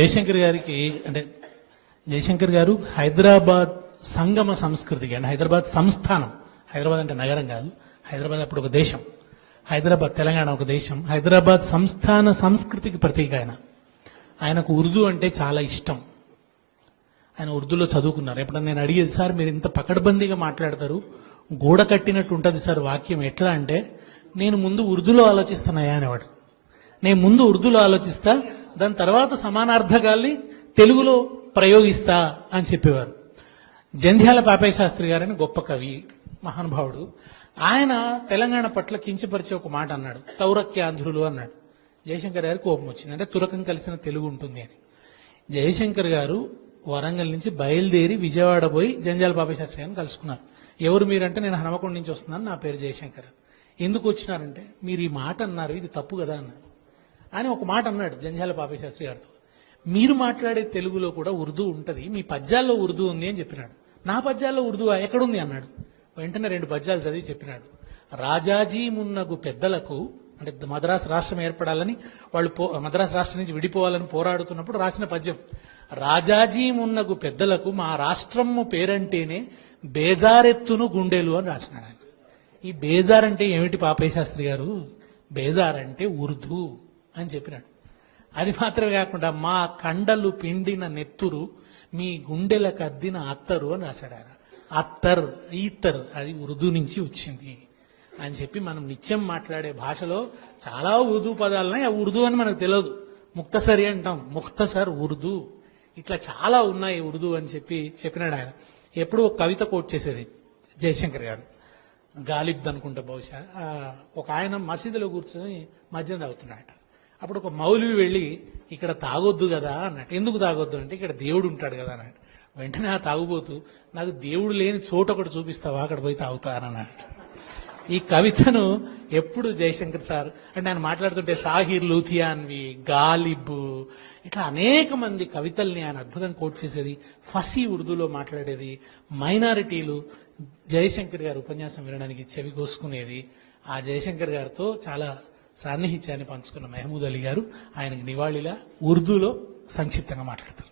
జయశంకర్ గారికి అంటే జయశంకర్ గారు హైదరాబాద్ సంగమ సంస్కృతికి అంటే హైదరాబాద్ సంస్థానం, హైదరాబాద్ అంటే నగరం కాదు, హైదరాబాద్ అప్పుడు ఒక దేశం, హైదరాబాద్ తెలంగాణ ఒక దేశం, హైదరాబాద్ సంస్థాన సంస్కృతికి ప్రతీక ఆయనకు ఉర్దూ అంటే చాలా ఇష్టం. ఆయన ఉర్దూలో చదువుకున్నారు. ఎప్పుడన్నా నేను అడిగేది, సార్ మీరు ఇంత పకడ్బందీగా మాట్లాడతారు, గోడ కట్టినట్టు ఉంటుంది సార్ వాక్యం, ఎట్లా అంటే నేను ముందు ఉర్దూలో ఆలోచిస్తానయా అనేవాడు. నేను ముందు ఉర్దూలో ఆలోచిస్తా, దాని తర్వాత సమానార్థకాల్ని తెలుగులో ప్రయోగిస్తా అని చెప్పేవారు. జంధ్యాల పాపయ్య శాస్త్రి గారని గొప్ప కవి, మహానుభావుడు. ఆయన తెలంగాణ పట్ల కించపరిచే ఒక మాట అన్నాడు, తౌరక్యాంధ్రులు అన్నాడు. జయశంకర్ గారికి కోపం వచ్చింది, అంటే తురకం కలిసిన తెలుగు ఉంటుంది అని. జయశంకర్ గారు వరంగల్ నుంచి బయలుదేరి విజయవాడ పోయి జంధ్యాల పాపయ్య శాస్త్రి గారిని కలుసుకున్నారు. ఎవరు మీరంటే, నేను హనుమకొండ నుంచి వస్తున్నాను, నా పేరు జయశంకర్. ఎందుకు వచ్చినారంటే, మీరు ఈ మాట అన్నారు, ఇది తప్పు కదా అన్నారు. అని ఒక మాట అన్నాడు జంధ్యాల పాపయ్య శాస్త్రి గారితో. మీరు మాట్లాడే తెలుగులో కూడా ఉర్దూ ఉంటుంది, మీ పద్యాల్లో ఉర్దూ ఉంది అని చెప్పినాడు. నా పద్యాల్లో ఉర్దూ ఎక్కడుంది అన్నాడు. వెంటనే 2 పద్యాలు చదివి చెప్పినాడు. రాజాజీ మున్నగు పెద్దలకు, అంటే మద్రాసు రాష్ట్రం ఏర్పడాలని వాళ్ళు మద్రాసు రాష్ట్రం నుంచి విడిపోవాలని పోరాడుతున్నప్పుడు రాసిన పద్యం. రాజాజీ మున్నగు పెద్దలకు మా రాష్ట్రము పేరంటేనే బేజారెత్తును గుండెలు అని రాసినాడు ఆయన. ఈ బేజార్ అంటే ఏమిటి పాపయ్య శాస్త్రి గారు? బేజార్ అంటే ఉర్దూ అని చెప్పినాడు. అది మాత్రమే కాకుండా మా కండలు పిండిన నెత్తురు మీ గుండెలకు అద్దిన అత్తరు అని రాశాడు ఆయన. అత్తర్, ఈత్తర్ అది ఉర్దూ నుంచి వచ్చింది అని చెప్పి మనం నిత్యం మాట్లాడే భాషలో చాలా ఉర్దూ పదాలున్నాయి. ఆ ఉర్దూ అని మనకు తెలియదు. ముక్తసరి అంటాం, ముక్తసర్ ఉర్దూ, ఇట్లా చాలా ఉన్నాయి ఉర్దూ అని చెప్పినాడు ఆయన. ఎప్పుడు ఒక కవిత కోట్ చేసేది జయశంకర్ గారు, గాలిబ్ అనుకుంటా బహుశా. ఒక ఆయన మసీదులో కూర్చొని మద్యం తాగుతున్నాడట. అప్పుడు ఒక మౌలవి వెళ్ళి, ఇక్కడ తాగొద్దు కదా అన్నట్టు. ఎందుకు తాగొద్దు అంటే, ఇక్కడ దేవుడు ఉంటాడు కదా అన్నట్టు. వెంటనే ఆ తాగుబోతూ, నాకు దేవుడు లేని చోటు ఒకటి చూపిస్తావా, అక్కడ పోయి తాగుతానన్నట్టు. ఈ కవితను ఎప్పుడు జయశంకర్ సార్ అంటే ఆయన మాట్లాడుతుంటే సాహిర్ లూథియాన్వి, గాలిబ్, ఇట్లా అనేక మంది కవితల్ని ఆయన అద్భుతంగా కోట్ చేసేది. ఫసీ ఉర్దూలో మాట్లాడేది. మైనారిటీలు జయశంకర్ గారు ఉపన్యాసం వినడానికి చెవి కోసుకునేది. ఆ జయశంకర్ గారితో చాలా సాన్నిహిత్యాన్ని పంచుకున్న మహమూద్ అలీ గారు ఆయనకు నివాళిలా ఉర్దూలో సంక్షిప్తంగా మాట్లాడతారు.